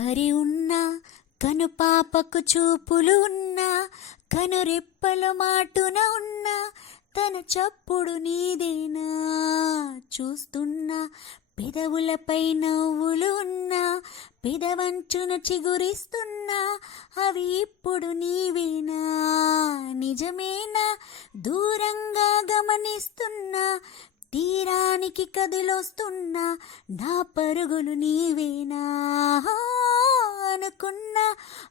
హరి ఉన్నా కను పాపకు చూపులు ఉన్నా కను రెప్పల మాటున ఉన్నా తన చప్పుడు నీదేనా? చూస్తున్నా పెదవులపై నవ్వులు ఉన్నా పెదవంచున చిగురిస్తున్నా అవి ఇప్పుడు నీవేనా? నిజమేనా? దూరంగా గమనిస్తున్నా తీరానికి కదిలొస్తున్నా నా పరుగులు నీవేనా?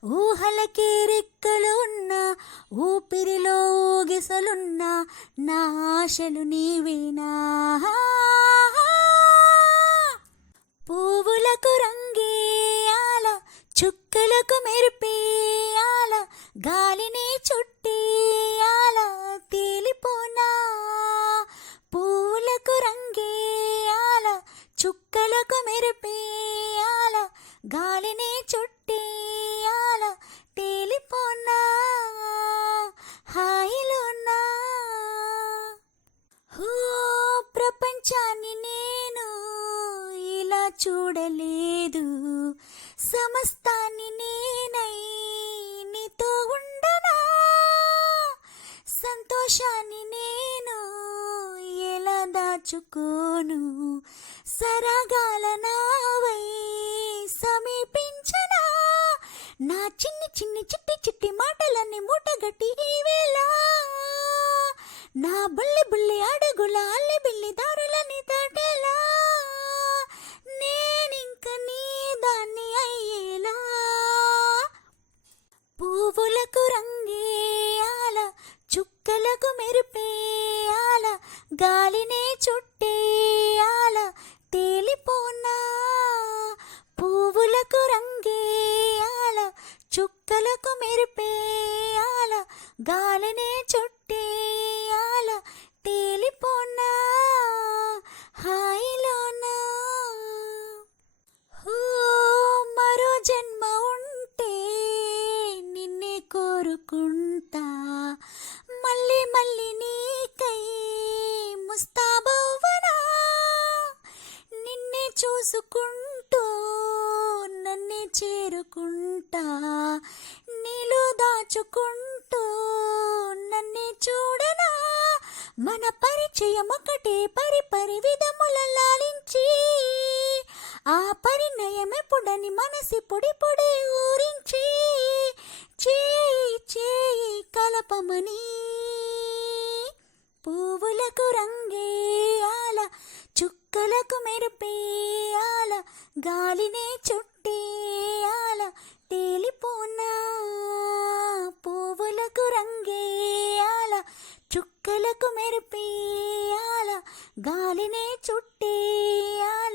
ఊహలకే రెక్కలు ఊపిరిలో ఊగిసలున్నా నా ఆశలు నీవేనా? పువ్వులకు రంగేయాల చుక్కలకు మెరిపేయాల గాలిని చుట్టేయాల తేలిపోనా? పువ్వులకు రంగేయాల చుక్కలకు మెరిపేయాల గాలిని చుట్టి చూడలేదు. సమస్తాన్ని నేనై నీతో ఉండనా? సంతోషాన్ని నేను ఎలా దాచుకోను? సరగాల నావై సమీపించనా? నా చిన్ని చిన్ని చిట్టి చిట్టి మాటలన్నీ మూటగట్టి ఈ వేళ. నా బుల్లి గాలినే చుట్టేయాల తేలిపోనా? పువ్వులకు రంగేయాల చుక్కలకు మెరిపేయాల గాలినే చుట్టే చూసుకుంటూ నన్నే చేరుకుంటా. నీలో దాచుకుంటూ నన్నే చూడనా. మన పరిచయం ఒకటే పరి పరి విధముల లాలించి. ఆ పరిణయం ఎప్పుడని మనసి పొడి పొడి ఊరించి. చేయి చేయి కలపమని. పువ్వులకు రంగు చుక్కలకు మెరుపేయాల గాలినే చుట్టేయాల తేలిపోనా పువ్వులకు రంగేయాల చుక్కలకు మెరుపేయాల గాలినే చుట్టేయాల